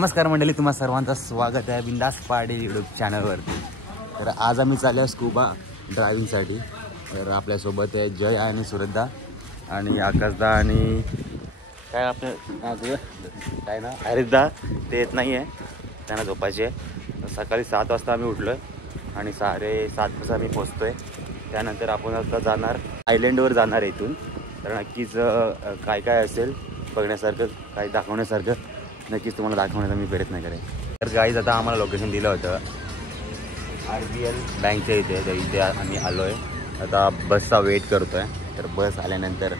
नमस्कार मंडळी, तुम्हा सर्वांचं स्वागत आहे बिंदास पहाटे यूट्यूब चॅनलवरती। तर आज आम्ही चाललो आहे स्कूबा ड्रायव्हिंगसाठी। तर आपल्यासोबत आहे जय आणि सुरतदा आणि आकाशदा आणि काय आपलं काय ना हरितदा, ते येत नाही आहे, त्यांना झोपायची आहे। सकाळी 7 वाजता आम्ही उठलो आहे आणि 7:30 वाजता आम्ही पोचतो आहे। त्यानंतर आपण आता जाणार आयलँडवर जाणार आहे इथून। तर नक्कीच काय काय असेल बघण्यासारखं, काय दाखवण्यासारखं नक्कीच तुम्हाला दाखवण्याचा मी प्रयत्न करेन। तर गाईज आता आम्हाला लोकेशन दिलं होतं RBL बँकच्या इथे, तर इथे आम्ही आलो आहे। आता बसचा वेट करतो आहे। तर बस आल्यानंतर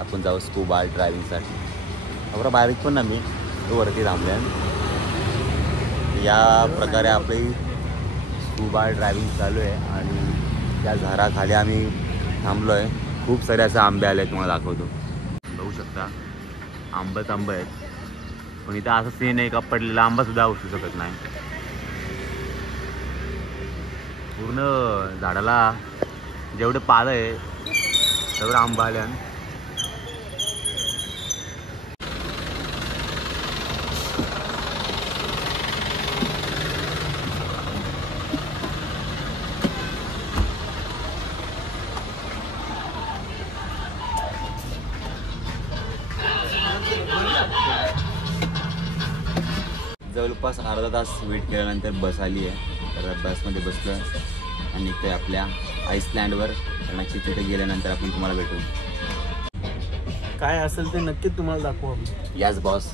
आपण जाऊ स्कूबा ड्रायव्हिंगसाठी। एवढा बारीक पण ना मी तो वरती थांबले। या प्रकारे आपली स्कूबा ड्रायव्हिंग चालू आहे आणि त्या झाडाखाली आम्ही थांबलो आहे। खूप सारे असे आंबे आले आहेत, तुम्हाला दाखवतो, बघू शकता आंबच आंबे आहेत। पण इथं असं सीन आहे का पडलेला आंबा सुद्धा उचलू शकत नाही। पूर्ण झाडाला जेवढे पालं आहे तेवढं आंबा आल्या। जवळपास अर्धा तास वेट केल्यानंतर बस आली आहे। तर बसमध्ये बसलं आणि निघतोय आपल्या आईसलँडवर। नक्की तिथे गेल्यानंतर आपण तुम्हाला भेटू। काय असेल ते नक्कीच तुम्हाला दाखवू आम्ही। याच बॉस,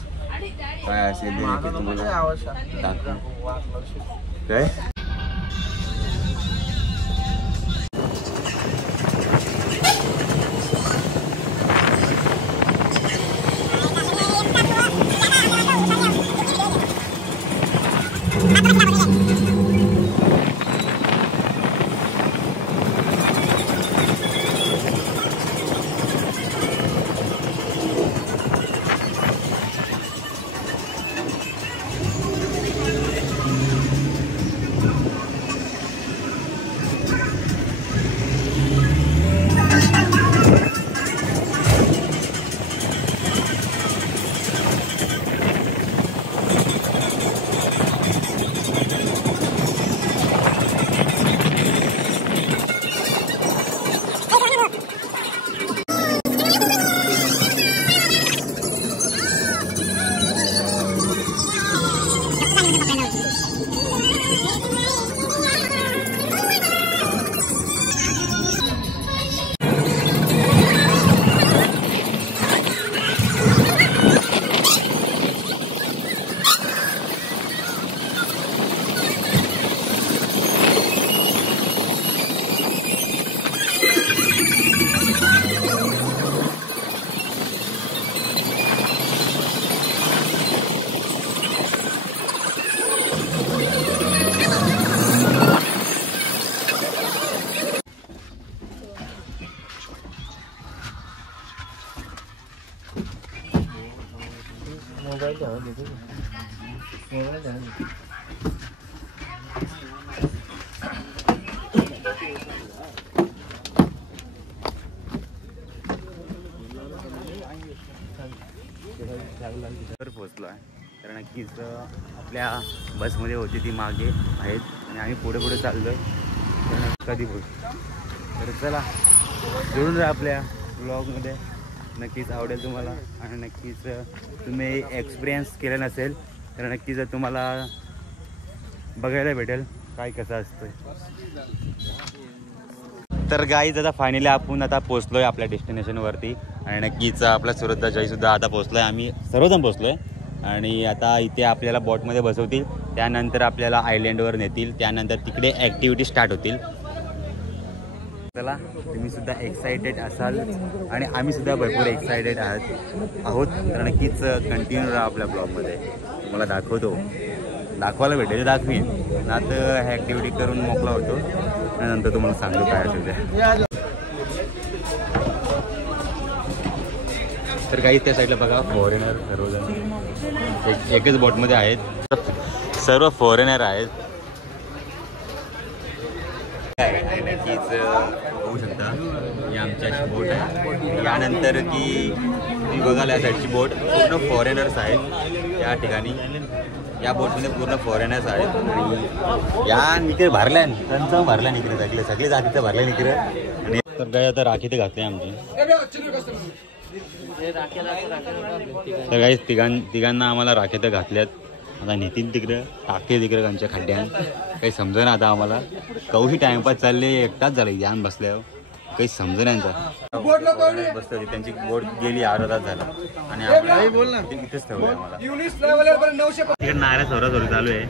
काय असेल ते नक्की तुम्हाला दाखवू। काय पोचलो आहे। तर नक्कीच आपल्या बसमध्ये होती ती मागे आहेत आणि आम्ही पुढे पुढे चाललो आहे। तर कधी पोचतो, तर चला जोडून राहा आपल्या ब्लॉगमध्ये, नक्कीच आवडेल तुम्हाला। आणि नक्कीच तुम्ही एक्सपिरियन्स केलं नसेल तर नक्कीच तुम्हाला बघायला भेटेल काय कसं असतं। तर गाईज आता फायनली आपण आता पोचलो आहे आपल्या डेस्टिनेशनवरती आणि नक्कीच आपला सुरतदा जयसुद्धा आता पोचलो आहे। आम्ही सर्वजण पोचलो आहे आणि आता इथे आपल्याला बॉटमध्ये बसवतील, त्यानंतर आपल्याला आयलँडवर नेतील, त्यानंतर तिकडे ॲक्टिव्हिटी स्टार्ट होतील। चला तुम्ही सुद्धा एक्सायटेड असाल आणि आम्ही सुद्धा भरपूर एक्सायटेड आहोत। तर नक्कीच कंटिन्यू राहा आपल्या ब्लॉगमध्ये, तुम्हाला दाखवतो, दाखवायला भेटेल दाखवीन ना, तर ॲक्टिव्हिटी करून मोकळा होतो आणि नंतर तुम्हाला सांगतो काय असेल ते। तर काही त्या साईडला बघा फॉरेनर सर्वजण एकच बोटमध्ये आहेत, सर्व फॉरेनर आहेत। नक्कीच होऊ शकता ही आमची अशी बोट आहे। यानंतर की तुम्ही बघाल या साईडची बोट पूर्ण फॉरेनर्स आहेत त्या ठिकाणी। या बोटमध्ये पूर्ण फॉरेनर्स आहेत आणि या निकरे भरल्या त्यांचा भरल्या निकरे सगळे जातीचं भरल्या निकरे आणि तर काय आता राखी ते घातले आमची. तर काही तिघांना आम्हाला राखी तर घातल्यात. आता नितीन तिकडं टाकते तिकडं त्यांच्या खड्ड्यात काही समजेना. आता आम्हाला कवशी टाइमपास चालले एकटाच झालं जाम बसल्यावर काही समजेना यांचा बसतं. त्यांची बोट गेली अर्धा तास झाला आणि इथेच ठेवलं आम्हाला. तिकडे नाऱ्या सोरासोरी चालू आहे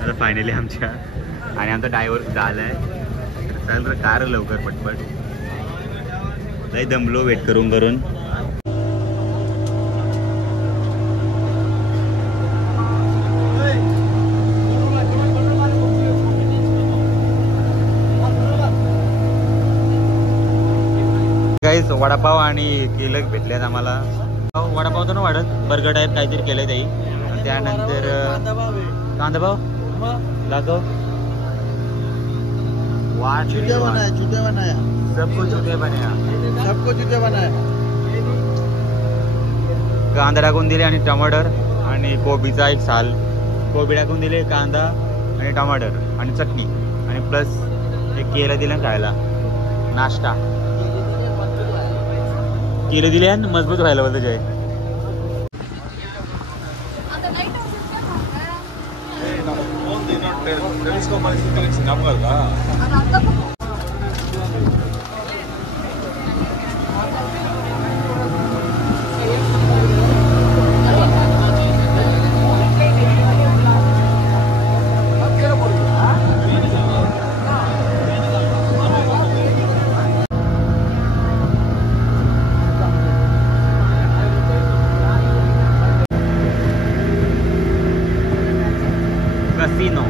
आता फायनली आमच्या आणि आमचा ड्रायव्हर झाला आहे. चाल तर कार लवकर पटपट लई दमलो वेट करून करून. काहीच वडापाव आणि केलं भेटल्यात आम्हाला. वडापाव तर ना वाढत बर्गर टाईप काहीतरी केलंय ताई. त्यानंतर कांदा भाव लागो सबको चुके बनाया कांदा टाकून दिले आणि टमाटर आणि कोबीचा एक साल कोबी टाकून दिले कांदा आणि टमाटर आणि चटणी आणि प्लस एक केलं दिलं खायला नाश्ता केले दिले आणि मजबूत व्हायला बोलतो जय. Casino.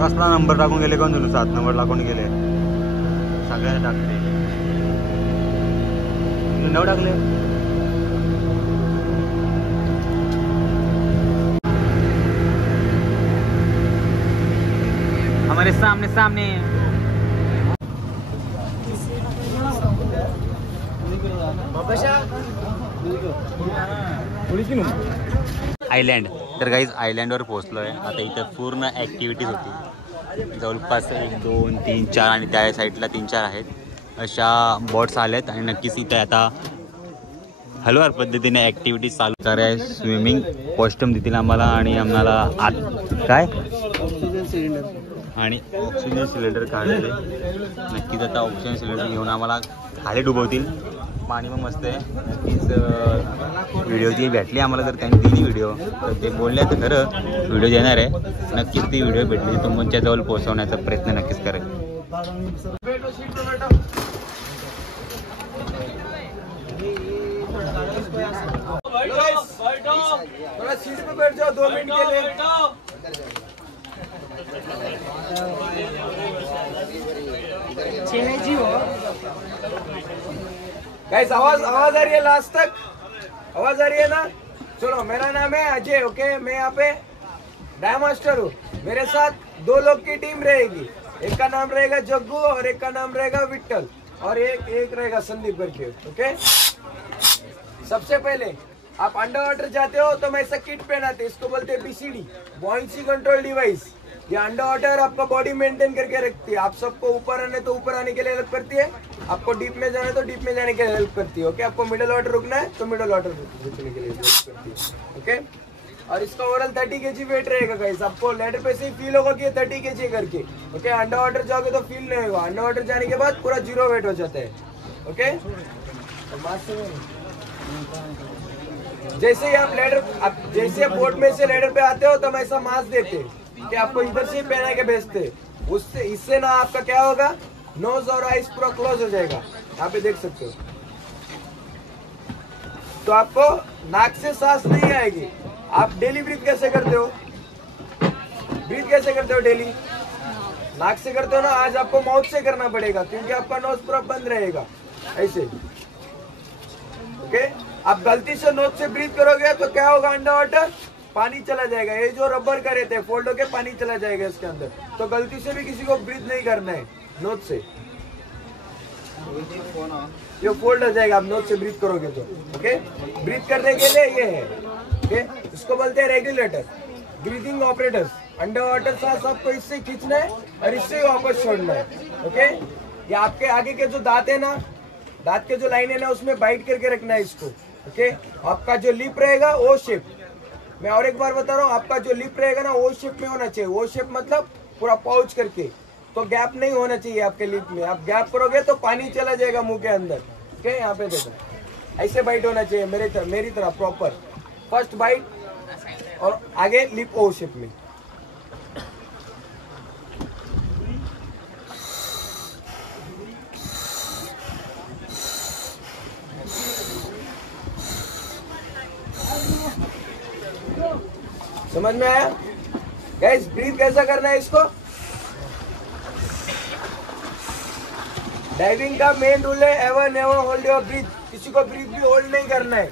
कसला नंबर टाकून गेले कोण तुला 7 नंबर टाकून गेले सगळ्यांना टाकले नाव टाकले. हमारे सामने सामने आयलँड. तर काहीच आयलँडवर पोहोचलो आहे आता. इथं पूर्ण ॲक्टिव्हिटीज होती जवळपास 1 2 3 4 आणि त्या साईडला 3 4 आहेत अशा बोट्स आल्यात आणि नक्कीच इथे आता हलवार पद्धतीने ॲक्टिव्हिटीज चालू करणार आहे. स्विमिंग कॉस्ट्युम देतील आम्हाला आणि आम्हाला आत काय आणि ऑक्सिजन सिलेंडर काढले. नक्कीच आता ऑक्सिजन सिलेंडर घेऊन आम्हाला खाली डुबवतील. पाणी मग मस्त आहे. नक्कीच व्हिडिओ ती भेटली आम्हाला जर त्यांनी दिली व्हिडिओ तर ते बोलले तर खरं व्हिडिओ देणार आहे. नक्कीच ती व्हिडिओ भेटली तुमच्या जवळ पोहोचवण्याचा प्रयत्न नक्कीच करेल. थोड़ा सीट पे बैठ जाओ 2 मिनट के लिए. गाइस आवाज आ रही है लास्ट तक? आवाज आ रही है ना? चलो मेरा नाम है अजय. ओके मैं यहाँ पे डायम मास्टर हूँ. मेरे साथ 2 लोग की टीम रहेगी. एक का नाम रहेगा जग्गू और एक का नाम रहेगा विट्ठल और एक रहेगा संदीप करके. ओके सबसे पहले आप अंडर वाटर जाते हो तो मैं ऐसा किट पहनाते, इसको बोलते हैं BCD, बॉयंसी कंट्रोल डिवाइस. ये अंडर वाटर आपका बॉडी मेंटेन करके रखती है. आप सबको ऊपर आने तो ऊपर आने के लिए हेल्प करती है, आपको डीप में जाना है तो डीप में जाने के लिए हेल्प करती है. ओके आपको मिडल वाटर रुकना है तो मिडल वाटर रुकने के लिए हेल्प करती है. ओके और इसका ओवरऑल 30 kg वेट रहेगा गाइस. आपको लैडर पे से ही फील होगा कि ये 30 kg करके. ओके अंडर वाटर जाओगे तो फील नहीं होगा. अंडर वाटर जाने के बाद पूरा 0 वेट हो जाता है. ओके जैसे ही आप जैसे बोट में से लेडर पे आते हो तो हम ऐसा मास्क देते कि आपको इधर से पहना के भेजते. उससे इससे ना आपका क्या होगा, नोज और आईज पूरा क्लोज हो जाएगा. यहाँ पे देख सकते हो. तो आपको नाक से सांस नहीं आएगी. आप डेली ब्रीथ कैसे करते हो? ब्रीथ कैसे करते हो डेली? नाक से करते हो ना. आज आपको माउथ से करना पड़ेगा क्योंकि आपका नोज पूरा बंद रहेगा ऐसे. ओके आप गलती से नोज से ब्रीथ करोगे तो क्या होगा, अंडर वाटर पानी चला जाएगा। ये जो रबर का रहता है फोल्ड होके पानी चला जाएगा इसके अंदर। तो गलती से भी किसी को ब्रीथ नहीं करना है नोज से। ये फोल्ड हो जाएगा आप नोज से ब्रीथ करोगे तो। ओके, ब्रीथ करने के लिए ये है। ओके, इसको बोलते हैं regulator, breathing operators. Under water सांस आपको इससे खींचना है और इससे वापस छोड़ना है। ओके, ये आपके आगे के जो दांत है ना, दांत के जो लाइन है ना, उसमें बाइट करके रखना है इसको। ओके, आपका जो लिप रहेगा वो शेप, मैं और एक बार बता रहा हूँ, आपका जो लिप रहेगा ना वो शेप में होना चाहिए। वो शेप मतलब पूरा पाउच करके, तो गैप नहीं होना चाहिए आपके लिप में। आप गैप करोगे तो पानी चला जाएगा मुंह के अंदर। ओके, यहाँ पे देखो, ऐसे बाइट होना चाहिए मेरी तरह प्रॉपर। फर्स्ट बाइट और आगे लिप ओ शेप में। समझ में आया गाइस? ब्रीथ कैसा करना है इसको? डाइविंग का मेन रूल है ever never hold your breathe. किसी को ब्रीथ भी होल्ड नहीं करना है।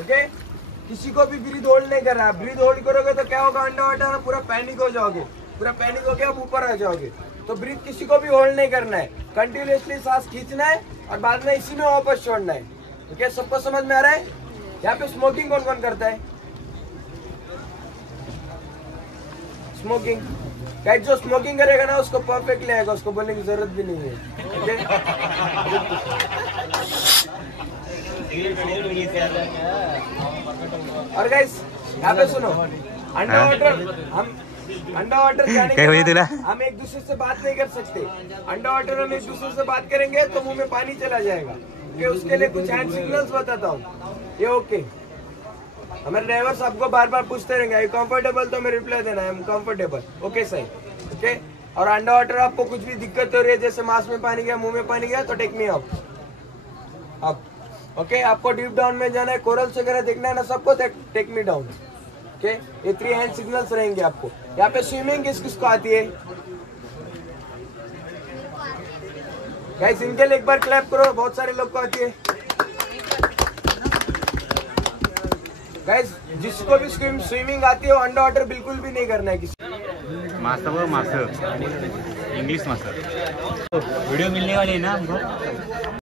ओके, किसी को भी ब्रीथ होल्ड नहीं करना है। ब्रीथ होल्ड करोगे तो क्या होगा, अंडर वाटर पूरा पैनिक हो जाओगे, पूरा पैनिक हो गया आप ऊपर आ जाओगे। तो ब्रीथ किसी को भी होल्ड नहीं करना है, कंटिन्यूसली सांस खींचना है और बाद में इसी में वापस छोड़ना है। ओके, सबको समझ में आ रहा है? यहाँ पे स्मोकिंग कौन कौन करता है? स्मोकिंग, गाइस जो स्मोकिंग करेगा ना उसको परफेक्ट लेगा, उसको बोलने की जरूरत भी नहीं है। ओके, और गाइस यहाँ पे सुनो, अंडर वाटर जाने के बाद हम एक दूसरे से बात नहीं कर सकते। अंडर वाटर हम एक दूसरे से बात करेंगे तो मुंह में पानी चला जाएगा। ओके, उसके लिए कुछ हैंड सिग्नल्स बताता हूँ ये। ओके, हमारे ड्राइवर्स आपको बार बार पूछते रहेंगे, आई कंफर्टेबल, तो मैं रिप्लाई देना है, आई एम कंफर्टेबल। ओके सही। ओके, और अंडर वाटर आपको कुछ भी दिक्कत हो रही है, जैसे मांस में पानी गया, मुंह में पानी गया, तो टेक मी अप। ओके, आपको डीप डाउन में जाना है, कोरल्स वगैरह देखना है ना सबको, टेक मी डाउन। ओके, ये 3 हैंड सिग्नल्स रहेंगे आपको। यहाँ पे स्विमिंग किसको आती है गाइस? इनके लिए एक बार क्लैप करो, बहुत सारे लोग को आती है। गाइस जिसको भी स्विमिंग आती है वो अंडर वाटर बिल्कुल भी नहीं करना है किसी। मास्टर इंग्लिश मास्टर वीडियो मिलने वाली है ना हमको।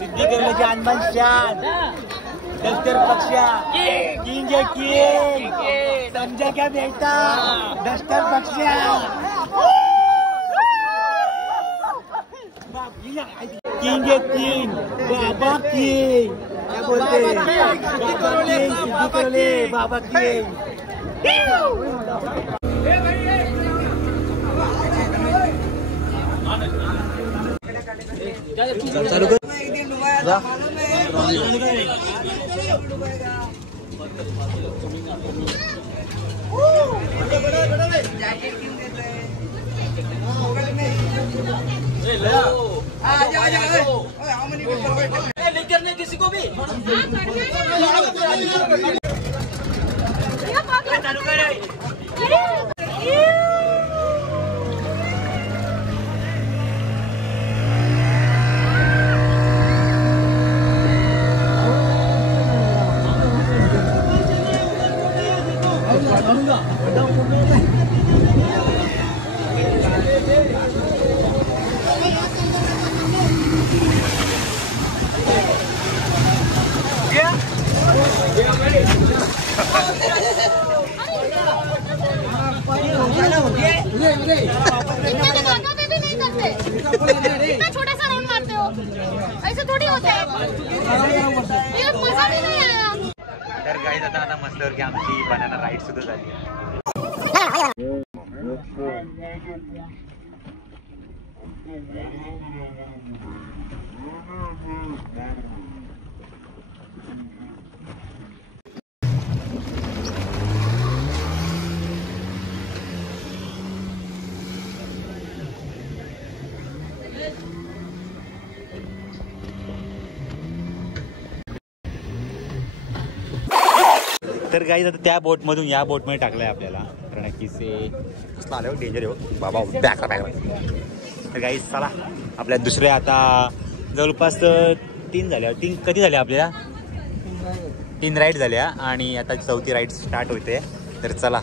सिद्धिकर्माचे अनबन शान दस्तर पक्षा किंग किंग समझा क्या बेटा दस्तर पक्षा किंग किंग बाबा किंग क्या बोलते बाबा किंग सिद्धिकर्ले बाबा किंग चालू कर करने किसी को भी चालू कर इतना छोटा सा राउंड मारते हो, ऐसे थोड़ी होता है, ये मजा भी नहीं आया। तर गाईज आता मस्तपैकी आमची बनाना राईड सुद्धा झाली. तर गाईज आता त्या बोटमधून या बोटमध्ये टाकलंय आपल्याला, कारण नक्कीच कसलं आलं डेंजर आहे बाबा. बॅक तर गाईज चला आपल्या दुसऱ्या आता जवळपास 3 झाल्या. 3 कधी झाल्या आपल्याला 3 राईड झाल्या आणि आता 4थी राईड स्टार्ट होते. तर चला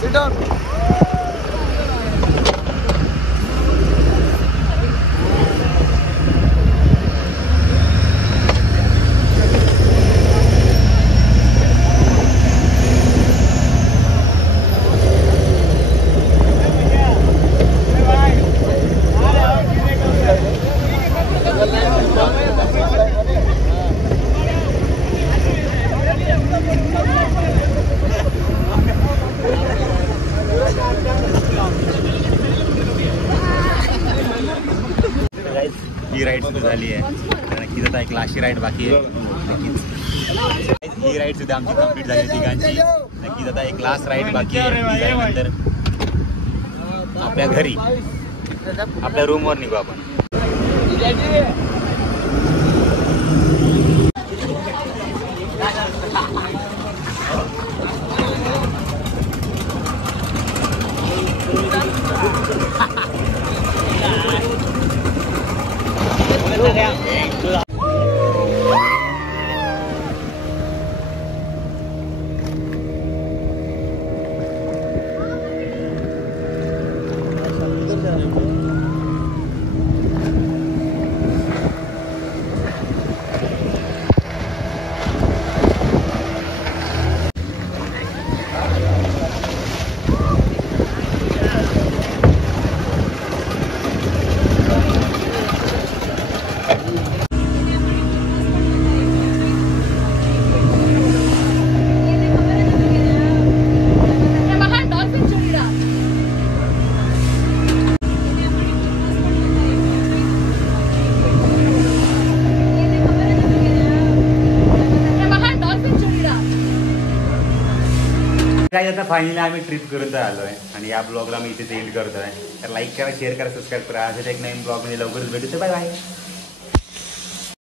sit down. ही राईड सुद्धा झाली आहे. नक्कीच आता एक लास्टची राईड बाकी आहे. ही राईड सुद्धा आमची कंप्लीट झाली तिघांची. नक्कीच आता एक लास्ट राईड बाकी आहे. नंतर आपल्या घरी आपल्या रूमवर निघू आपण. काय आता फायनली आम्ही ट्रिप करून आलो आहे आणि या ब्लॉगला मी इथे एंड करतोय. तर लाईक करा, शेअर करा, सबस्क्राईब करा. असेच एक नवीन ब्लॉग म्हणजे लवकरच भेटू. Bye bye.